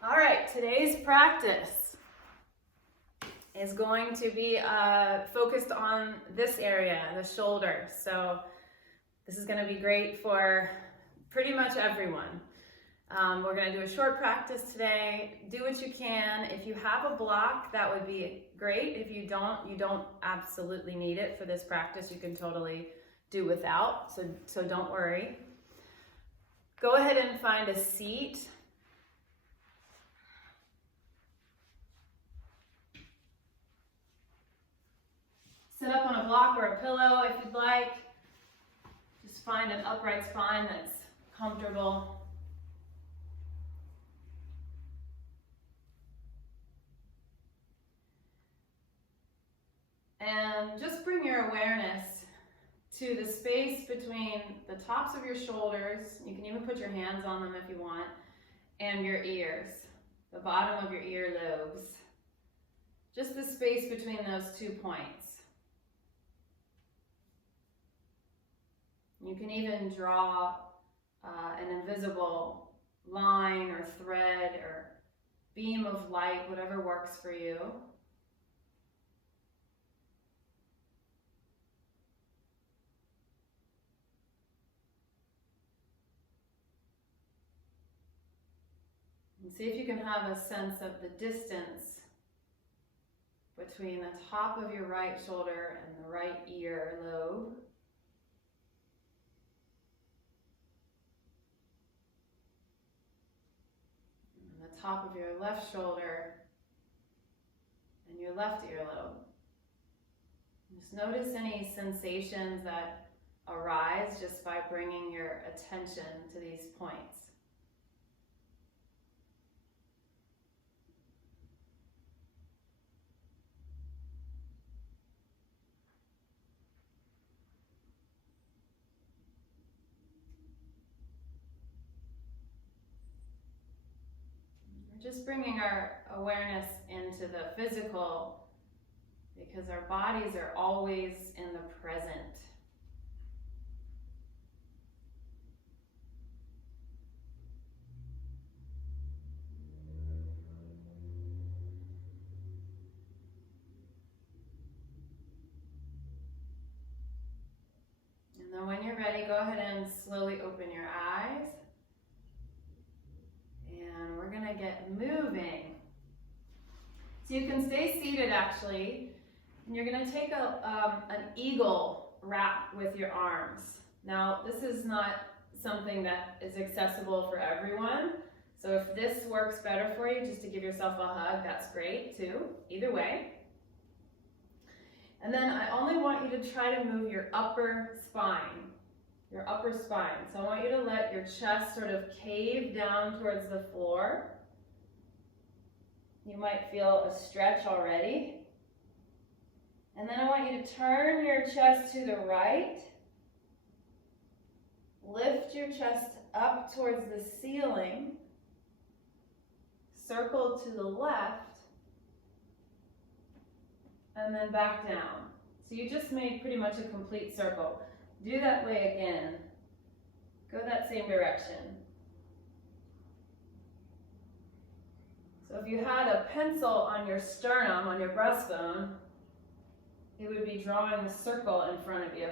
All right, today's practice is going to be focused on this area, the shoulder. So this is going to be great for pretty much everyone. We're going to do a short practice today. Do what you can. If you have a block, that would be great. If you don't absolutely need it for this practice. You can totally do without, so don't worry. Go ahead and find a seat. Sit up on a block or a pillow if you'd like. Just find an upright spine that's comfortable. And just bring your awareness to the space between the tops of your shoulders. You can even put your hands on them if you want, and your ears, the bottom of your earlobes. Just the space between those 2 points. You can even draw an invisible line or thread or beam of light, whatever works for you. And see if you can have a sense of the distance between the top of your right shoulder and the right ear lobe. Top of your left shoulder and your left earlobe. Just notice any sensations that arise just by bringing your attention to these points. Just bringing our awareness into the physical, because our bodies are always in the present. And then when you're ready, go ahead and slowly open your eyes. And we're going to get moving. So you can stay seated actually, and you're going to take an eagle wrap with your arms. Now this is not something that is accessible for everyone, so if this works better for you, just to give yourself a hug, that's great too, either way. And then I only want you to try to move your upper spine. Your upper spine. So I want you to let your chest sort of cave down towards the floor. You might feel a stretch already. And then I want you to turn your chest to the right. Lift your chest up towards the ceiling. Circle to the left. And then back down. So you just made pretty much a complete circle. Do that way again. Go that same direction. So if you had a pencil on your sternum, on your breastbone, it would be drawing a circle in front of you.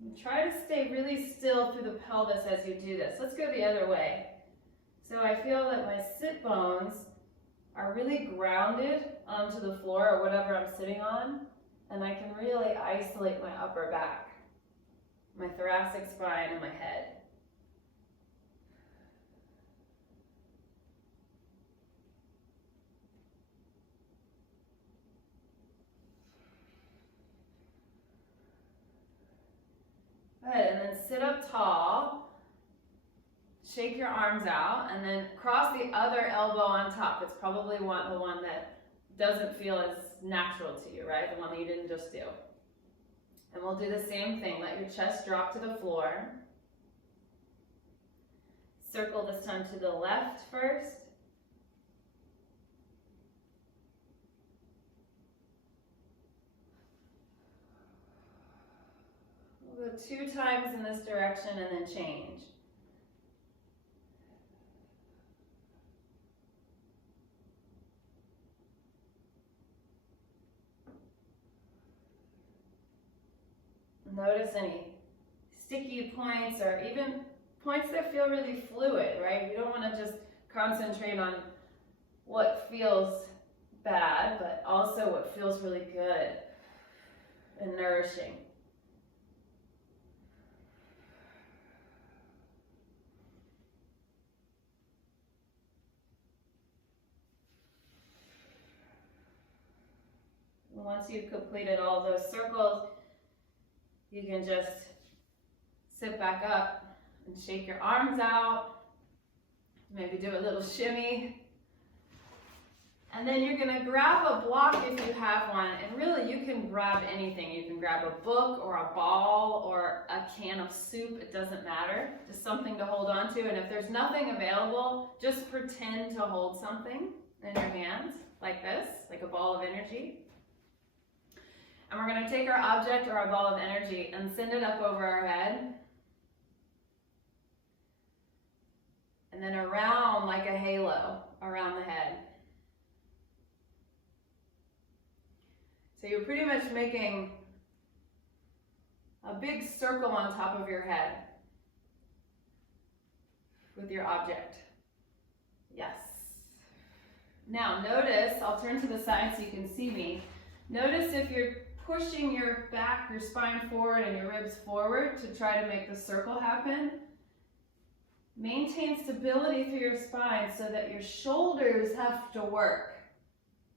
And try to stay really still through the pelvis as you do this. Let's go the other way. So I feel that my sit bones are really grounded onto the floor or whatever I'm sitting on, and I can really isolate my upper back, my thoracic spine, and my head. Good, and then sit up tall. Shake your arms out and then cross the other elbow on top. It's probably the one that doesn't feel as natural to you, right? The one that you didn't just do. And we'll do the same thing. Let your chest drop to the floor. Circle this time to the left first. Go 2 times in this direction and then change. Notice any sticky points or even points that feel really fluid, right? You don't want to just concentrate on what feels bad, but also what feels really good and nourishing. And once you've completed all those circles, you can just sit back up and shake your arms out. Maybe do a little shimmy. And then you're gonna grab a block if you have one, and really you can grab anything. You can grab a book or a ball or a can of soup, it doesn't matter. Just something to hold on to, and if there's nothing available, just pretend to hold something in your hands, like this, like a ball of energy. And we're gonna take our object or our ball of energy and send it up over our head. And then around like a halo around the head. So you're pretty much making a big circle on top of your head with your object. Yes. Now notice, I'll turn to the side so you can see me. Notice if you're pushing your back, your spine forward and your ribs forward to try to make the circle happen. Maintain stability through your spine so that your shoulders have to work.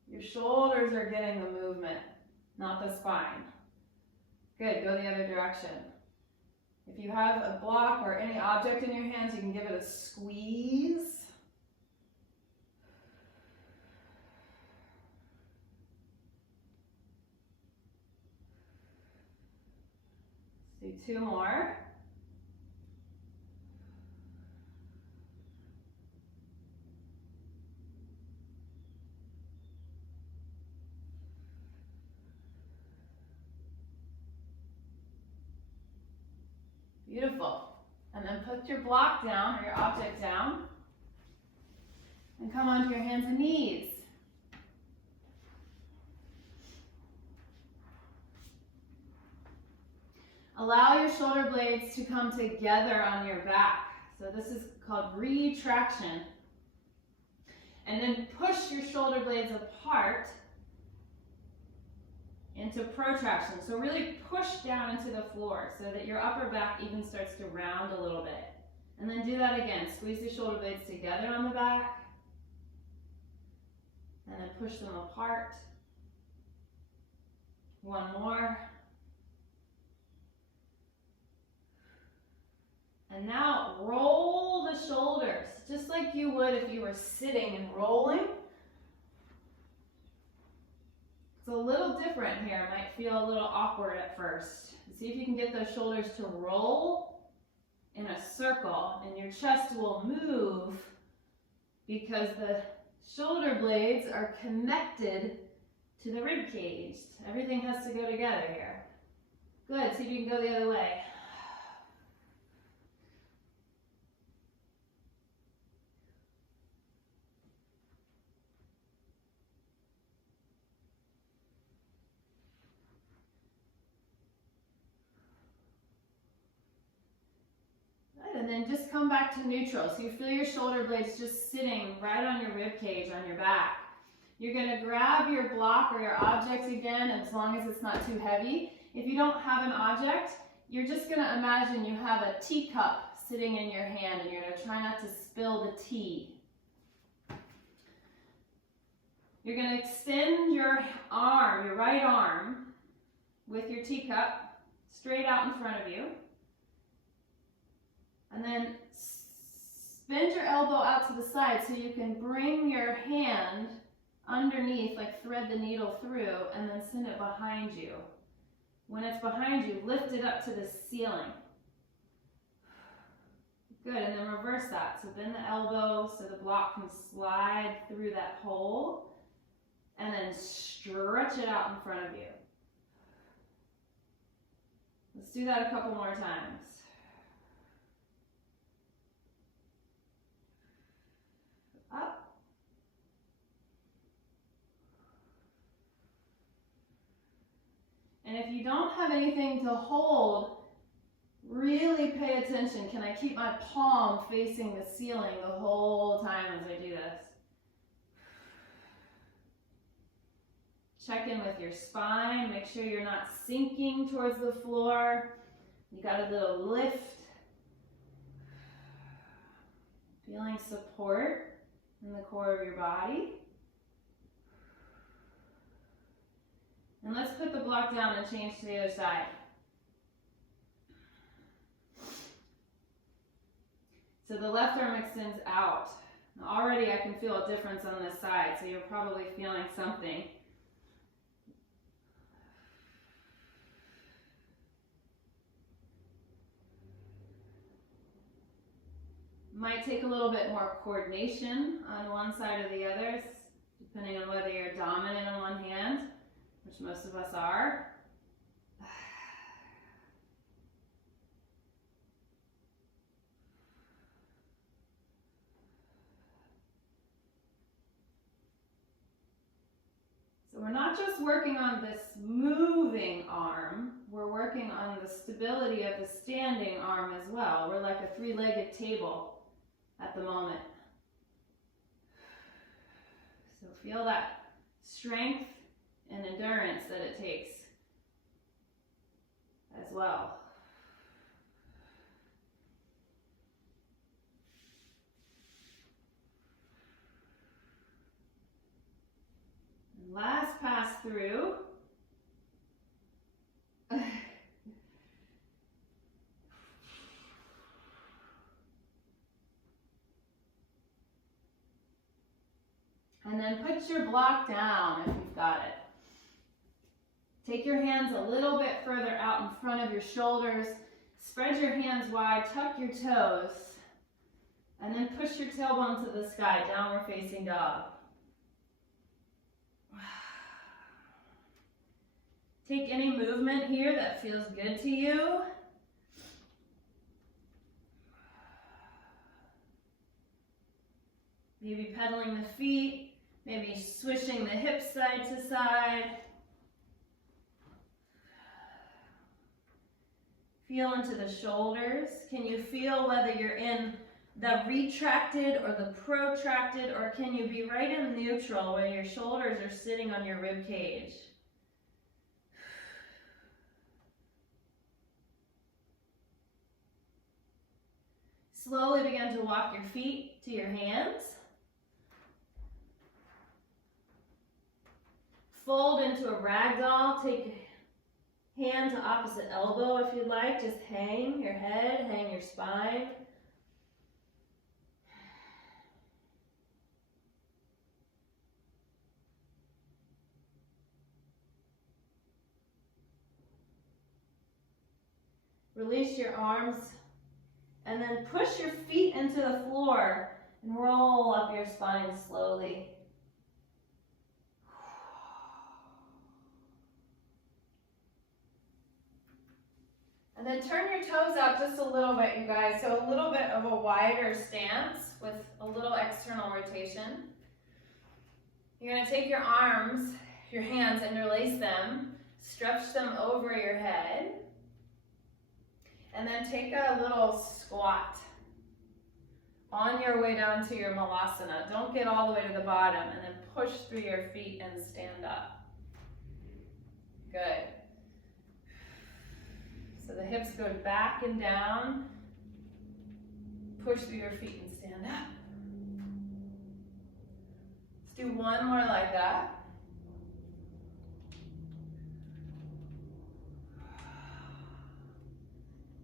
Your shoulders are getting the movement, not the spine. Good, go the other direction. If you have a block or any object in your hands, you can give it a squeeze. Do 2 more. Beautiful. And then put your block down or your object down and come onto your hands and knees. Allow your shoulder blades to come together on your back. So this is called retraction. And then push your shoulder blades apart into protraction. So really push down into the floor so that your upper back even starts to round a little bit. And then do that again. Squeeze the shoulder blades together on the back. And then push them apart. 1 more. And now roll the shoulders, just like you would if you were sitting and rolling. It's a little different here. It might feel a little awkward at first. See if you can get those shoulders to roll in a circle, and your chest will move because the shoulder blades are connected to the rib cage. Everything has to go together here. Good, see if you can go the other way. And then just come back to neutral. So you feel your shoulder blades just sitting right on your rib cage, on your back. You're going to grab your block or your object again, as long as it's not too heavy. If you don't have an object, you're just going to imagine you have a teacup sitting in your hand, and you're going to try not to spill the tea. You're going to extend your arm, your right arm, with your teacup straight out in front of you. And then bend your elbow out to the side so you can bring your hand underneath, like thread the needle through, and then send it behind you. When it's behind you, lift it up to the ceiling. Good, and then reverse that. So bend the elbow so the block can slide through that hole, and then stretch it out in front of you. Let's do that a couple more times. Up. And if you don't have anything to hold, really pay attention. Can I keep my palm facing the ceiling the whole time as I do this? Check in with your spine. Make sure you're not sinking towards the floor. You got a little lift. Feeling support in the core of your body. And let's put the block down and change to the other side. So the left arm extends out. Now already I can feel a difference on this side, so you're probably feeling something. Might take a little bit more coordination on one side or the other, depending on whether you're dominant on one hand, which most of us are. So we're not just working on this moving arm, we're working on the stability of the standing arm as well. We're like a three-legged table at the moment. So feel that strength and endurance that it takes as well. And last pass through. And then put your block down if you've got it. Take your hands a little bit further out in front of your shoulders. Spread your hands wide, tuck your toes, and then push your tailbone to the sky, downward facing dog. Take any movement here that feels good to you. Maybe pedaling the feet. Maybe swishing the hips side to side. Feel into the shoulders. Can you feel whether you're in the retracted or the protracted, or can you be right in neutral where your shoulders are sitting on your rib cage? Slowly begin to walk your feet to your hands. Fold into a ragdoll. Take hand to opposite elbow if you'd like. Just hang your head, hang your spine. Release your arms and then push your feet into the floor and roll up your spine slowly. And then turn your toes out just a little bit, you guys. So a little bit of a wider stance with a little external rotation. You're going to take your arms, your hands, interlace them, stretch them over your head, and then take a little squat on your way down to your malasana. Don't get all the way to the bottom, and then push through your feet and stand up. Good. So the hips go back and down. Push through your feet and stand up. Let's do one more like that.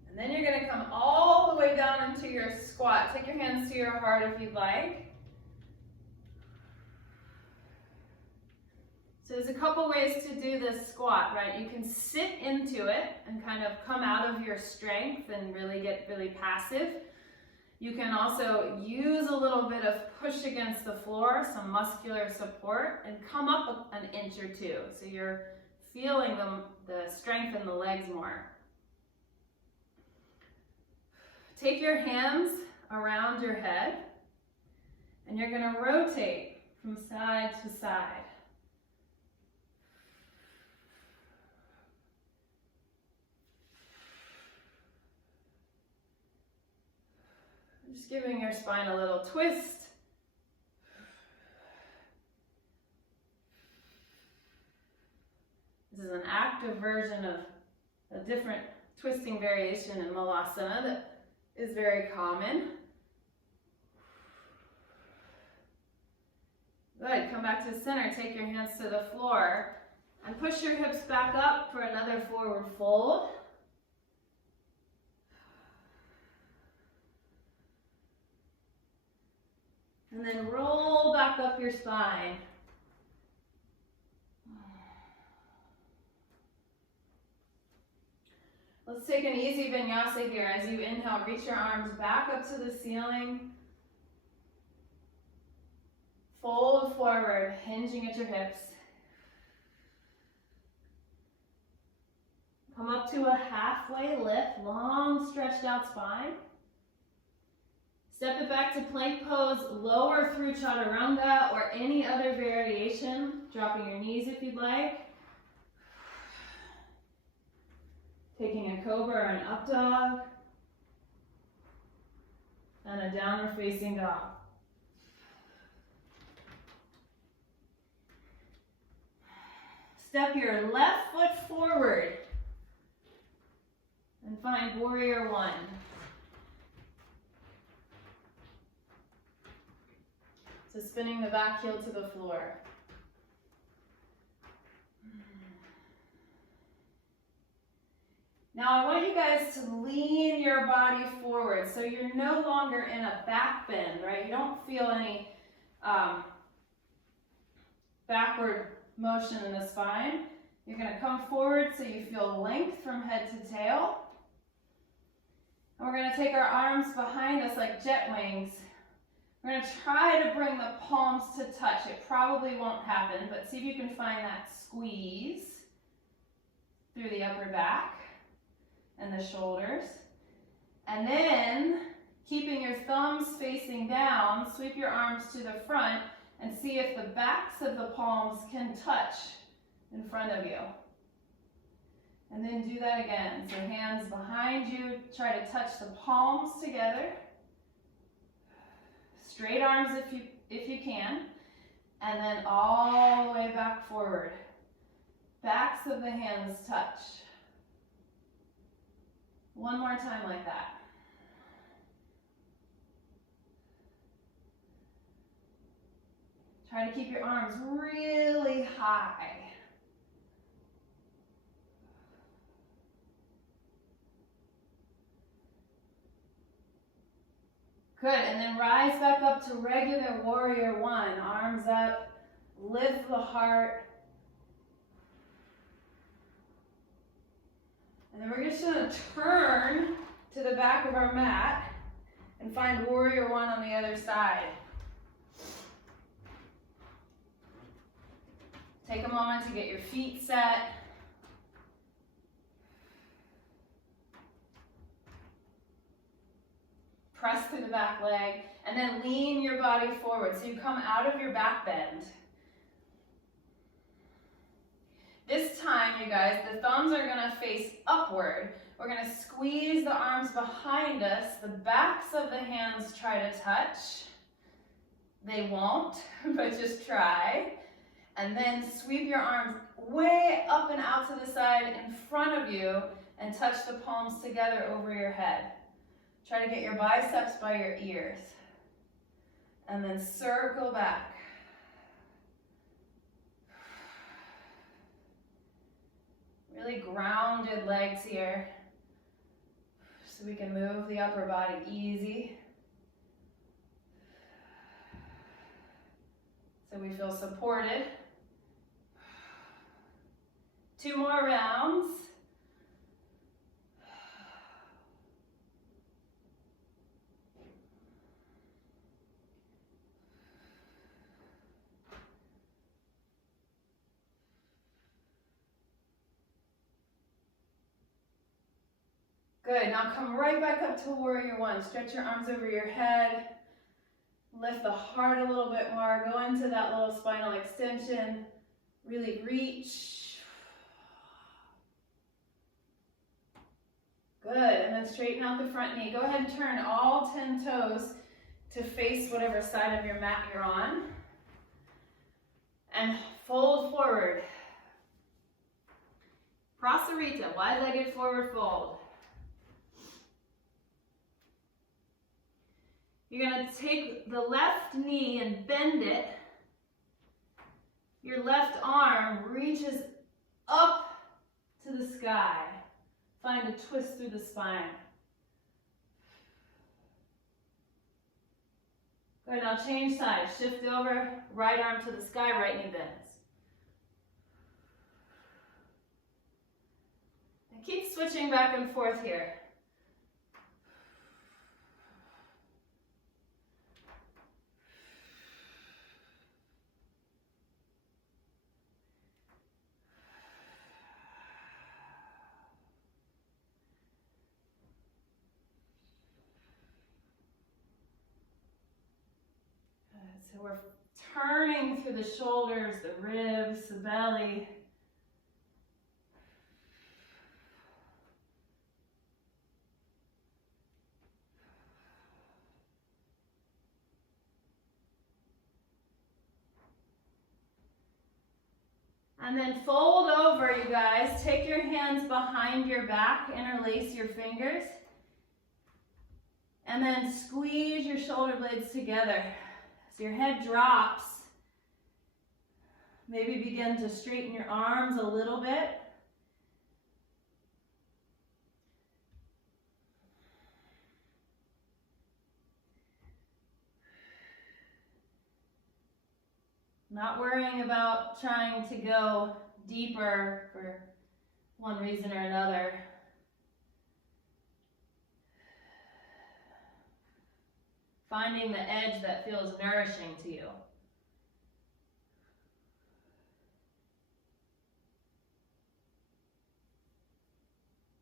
And then you're going to come all the way down into your squat. Take your hands to your heart if you'd like. So there's a couple ways to do this squat, right? You can sit into it and kind of come out of your strength and really get really passive. You can also use a little bit of push against the floor, some muscular support, and come up an inch or two. So you're feeling the strength in the legs more. take your hands around your head and you're going to rotate from side to side. Just giving your spine a little twist. This is an active version of a different twisting variation in Malasana that is very common. Good, come back to the center, take your hands to the floor and push your hips back up for another forward fold. And then roll back up your spine. Let's take an easy vinyasa here. As you inhale, reach your arms back up to the ceiling. Fold forward, hinging at your hips. Come up to a halfway lift, long stretched out spine. Step it back to plank pose, lower through chaturanga or any other variation, dropping your knees if you'd like. Taking a cobra or an up dog. And a downward facing dog. Step your left foot forward and find warrior one. So spinning the back heel to the floor. Now I want you guys to lean your body forward so you're no longer in a back bend, right? You don't feel any backward motion in the spine. You're going to come forward so you feel length from head to tail. And we're going to take our arms behind us like jet wings. We're going to try to bring the palms to touch. It probably won't happen, but see if you can find that squeeze through the upper back and the shoulders. And then, keeping your thumbs facing down, sweep your arms to the front and see if the backs of the palms can touch in front of you. And then do that again. So hands behind you, try to touch the palms together. Straight arms if you can. And then all the way back forward. Backs of the hands touch. One more time like that. Try to keep your arms really high. Good, and then rise back up to regular warrior one. Arms up, lift the heart. And then we're just going to turn to the back of our mat and find warrior one on the other side. Take a moment to get your feet set. Press through the back leg, and then lean your body forward so you come out of your back bend. This time, you guys, the thumbs are going to face upward. We're going to squeeze the arms behind us. The backs of the hands try to touch. They won't, but just try. And then sweep your arms way up and out to the side in front of you and touch the palms together over your head. Try to get your biceps by your ears. And then circle back. Really grounded legs here. So we can move the upper body easy. So we feel supported. 2 more rounds. Good, now come right back up to warrior one. Stretch your arms over your head. Lift the heart a little bit more. Go into that little spinal extension. Really reach. Good, and then straighten out the front knee. Go ahead and turn all 10 toes to face whatever side of your mat you're on. And fold forward. Prasarita, wide-legged forward fold. You're going to take the left knee and bend it. Your left arm reaches up to the sky. Find a twist through the spine. Good, now change sides. Shift over, right arm to the sky, right knee bends. And keep switching back and forth here. So we're turning through the shoulders, the ribs, the belly. And then fold over, you guys. Take your hands behind your back, interlace your fingers. And then squeeze your shoulder blades together. So your head drops. Maybe begin to straighten your arms a little bit. Not worrying about trying to go deeper for one reason or another. Finding the edge that feels nourishing to you.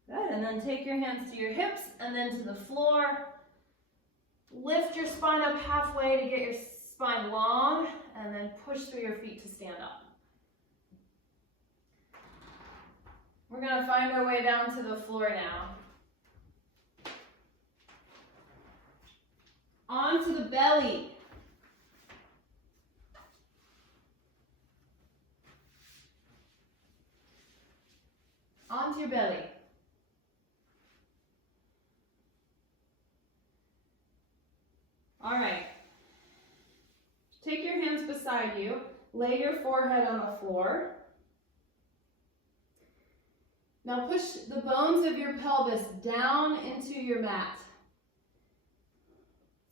Good, and then take your hands to your hips and then to the floor. Lift your spine up halfway to get your spine long, and then push through your feet to stand up. We're going to find our way down to the floor now. Onto the belly. Onto your belly. All right. Take your hands beside you. Lay your forehead on the floor. Now push the bones of your pelvis down into your mat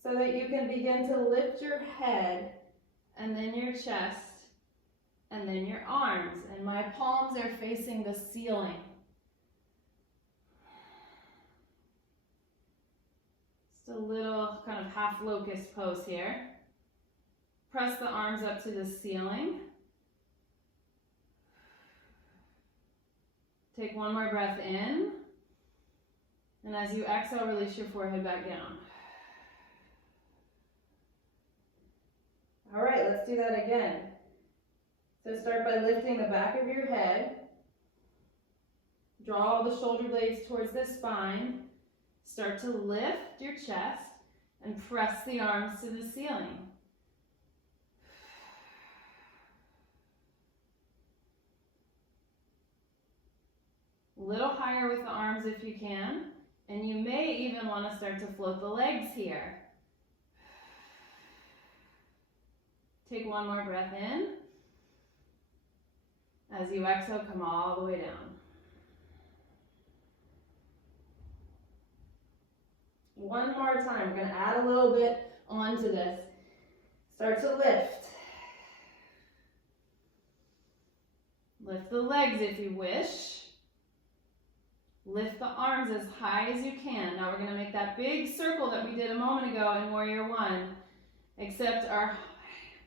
so that you can begin to lift your head and then your chest and then your arms. And my palms are facing the ceiling. Just a little kind of half locust pose here. Press the arms up to the ceiling. Take one more breath in. And as you exhale, release your forehead back down. All right, let's do that again. So start by lifting the back of your head. Draw the shoulder blades towards the spine. Start to lift your chest and press the arms to the ceiling. A little higher with the arms if you can, and you may even want to start to float the legs here. Take one more breath in. As you exhale, come all the way down. One more time, we're going to add a little bit onto this. Start to lift. Lift the legs if you wish. Lift the arms as high as you can. Now we're going to make that big circle that we did a moment ago in Warrior One, except our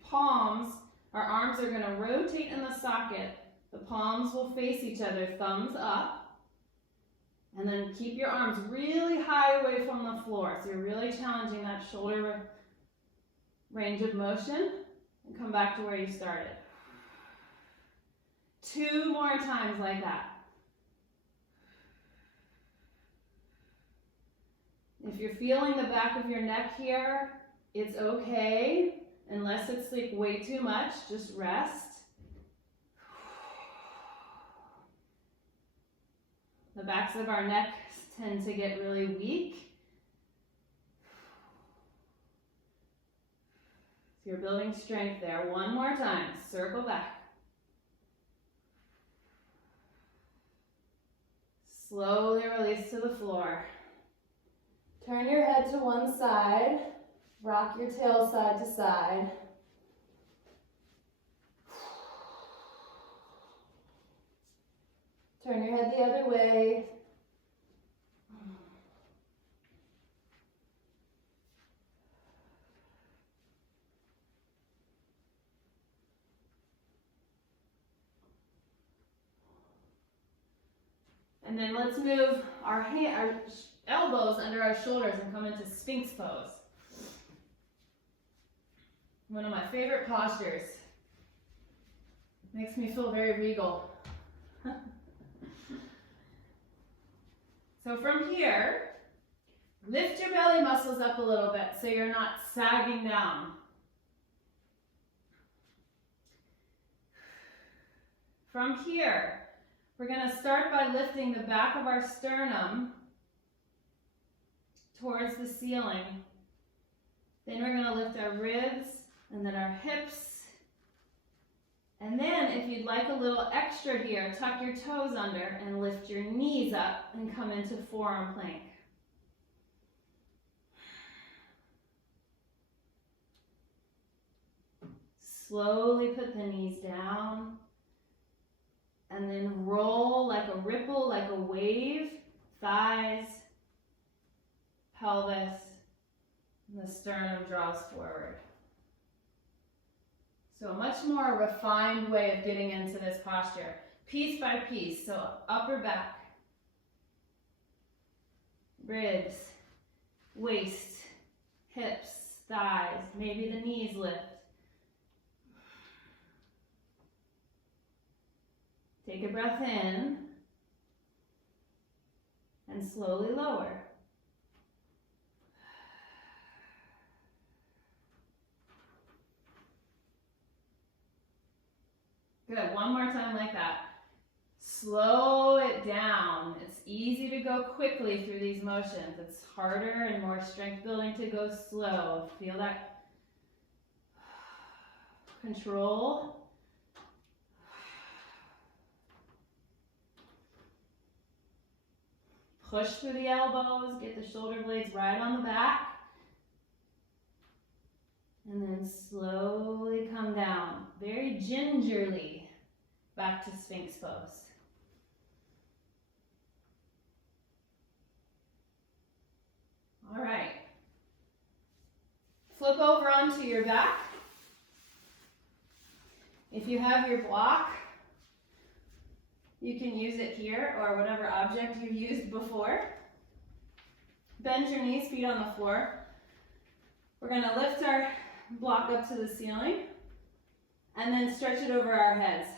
palms, our arms are going to rotate in the socket. The palms will face each other, thumbs up. And then keep your arms really high away from the floor. So you're really challenging that shoulder range of motion. And come back to where you started. 2 more times like that. If you're feeling the back of your neck here, it's okay. Unless it's like way too much, just rest. The backs of our necks tend to get really weak. So you're building strength there. 1 more time, circle back. Slowly release to the floor. Turn your head to one side. Rock your tail side to side. Turn your head the other way. And then let's move our elbows under our shoulders and come into Sphinx pose. One of my favorite postures. Makes me feel very regal. So from here, lift your belly muscles up a little bit so you're not sagging down. From here, we're going to start by lifting the back of our sternum towards the ceiling. Then we're going to lift our ribs and then our hips. And then if you'd like a little extra here, tuck your toes under and lift your knees up and come into forearm plank. Slowly put the knees down and then roll like a ripple, like a wave, thighs, pelvis, and the sternum draws forward. So a much more refined way of getting into this posture, piece by piece. So upper back, ribs, waist, hips, thighs, maybe the knees lift. Take a breath in and slowly lower. Good, 1 more time like that. Slow it down. It's easy to go quickly through these motions. It's harder and more strength building to go slow. Feel that control. Push through the elbows, get the shoulder blades right on the back. And then slowly come down, very gingerly, back to Sphinx pose. All right. Flip over onto your back. If you have your block, you can use it here or whatever object you've used before. Bend your knees, feet on the floor. We're going to lift our block up to the ceiling and then stretch it over our heads.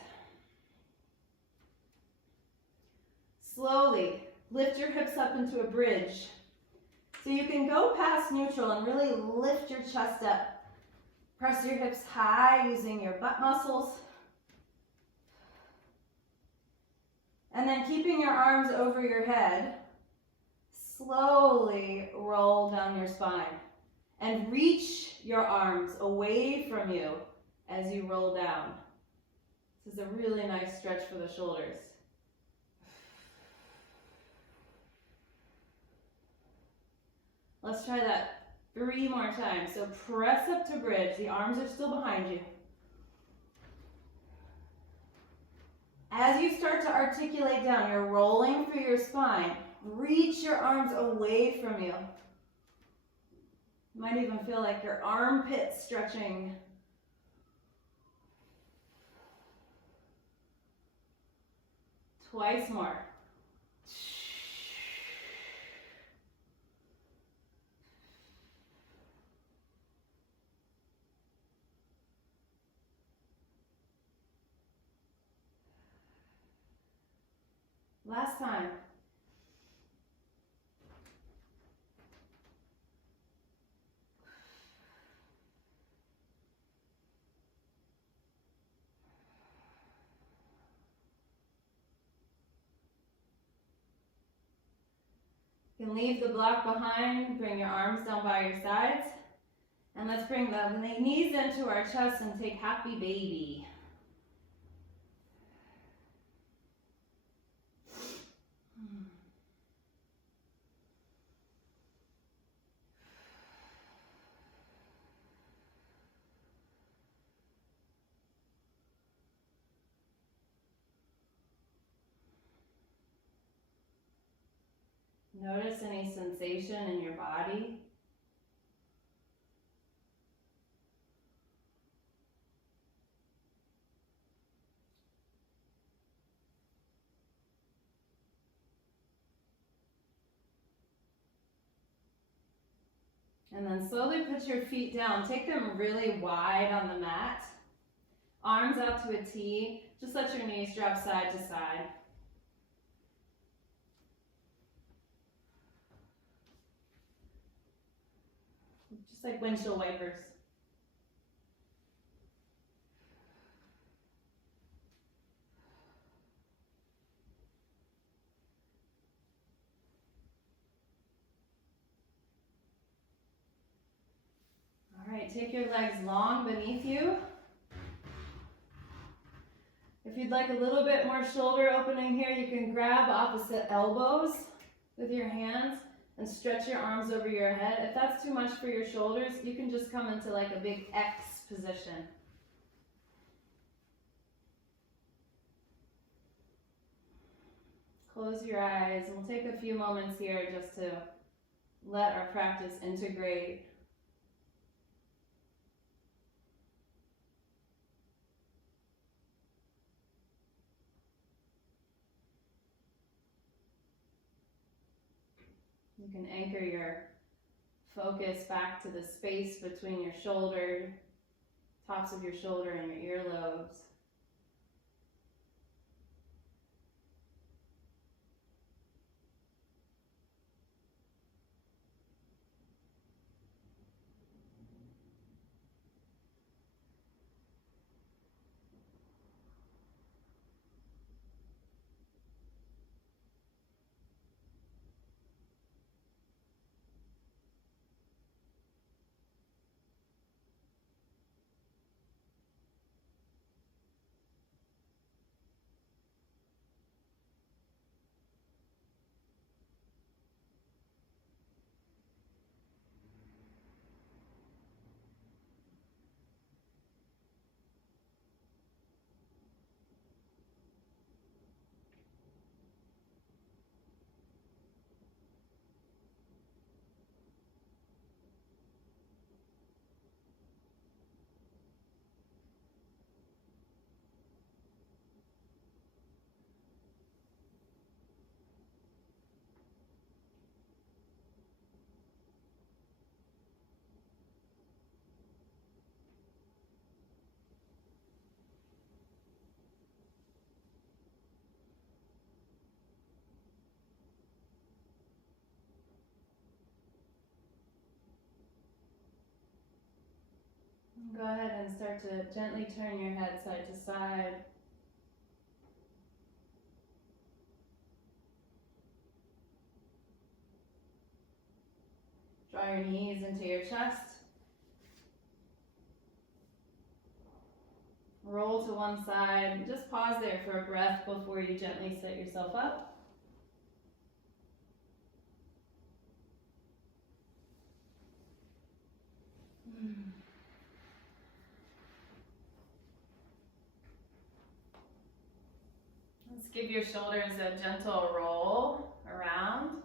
Slowly lift your hips up into a bridge. So you can go past neutral and really lift your chest up. Press your hips high using your butt muscles. And then keeping your arms over your head, slowly roll down your spine. And reach your arms away from you as you roll down. This is a really nice stretch for the shoulders. Let's try that 3 more times. So press up to bridge. The arms are still behind you. As you start to articulate down, you're rolling through your spine. Reach your arms away from you. You might even feel like your armpits stretching. Twice more. Last time. You can leave the block behind, bring your arms down by your sides, and let's bring the knees into our chest and take happy baby. Notice any sensation in your body. And then slowly put your feet down. Take them really wide on the mat. Arms out to a T. Just let your knees drop side to side. Just like windshield wipers. All right, take your legs long beneath you. If you'd like a little bit more shoulder opening here, you can grab opposite elbows with your hands and stretch your arms over your head. If that's too much for your shoulders, you can just come into like a big X position. Close your eyes, and we'll take a few moments here just to let our practice integrate. You can anchor your focus back to the space between your shoulder, tops of your shoulder and your earlobes. Go ahead and start to gently turn your head side to side. Draw your knees into your chest. Roll to one side. Just pause there for a breath before you gently sit yourself up. Let's give your shoulders a gentle roll around.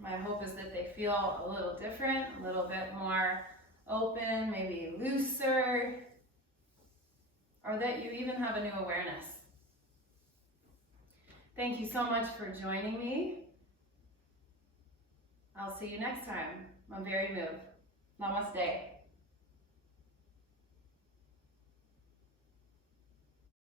My hope is that they feel a little different, a little bit more open, maybe looser, or that you even have a new awareness. Thank you so much for joining me. I'll see you next time on Very Move. Namaste.